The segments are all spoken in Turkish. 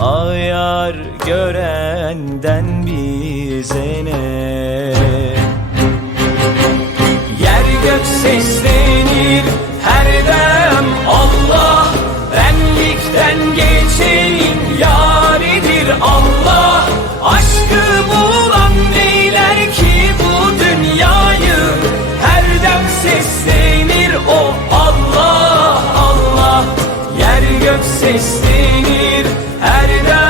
Ayar görenden bize ne? Yer gök seslenir seslenir her dem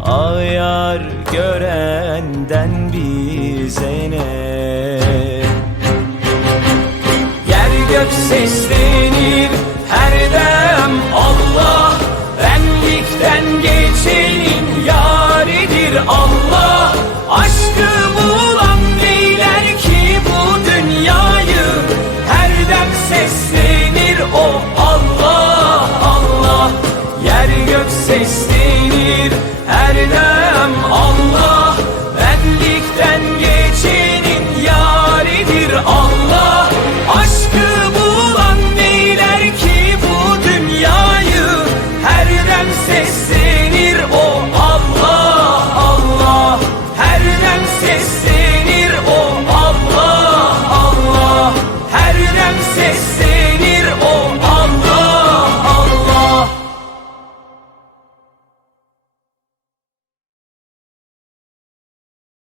Ayar görenden bize ne seslenir. Erdem Allah Benlikten geçenin yaridir Allah. Aşkı bulan neyler ki bu dünyayı? Erdem seslenir o Allah Allah. Erdem seslenir o Allah Allah. Erdem seslenir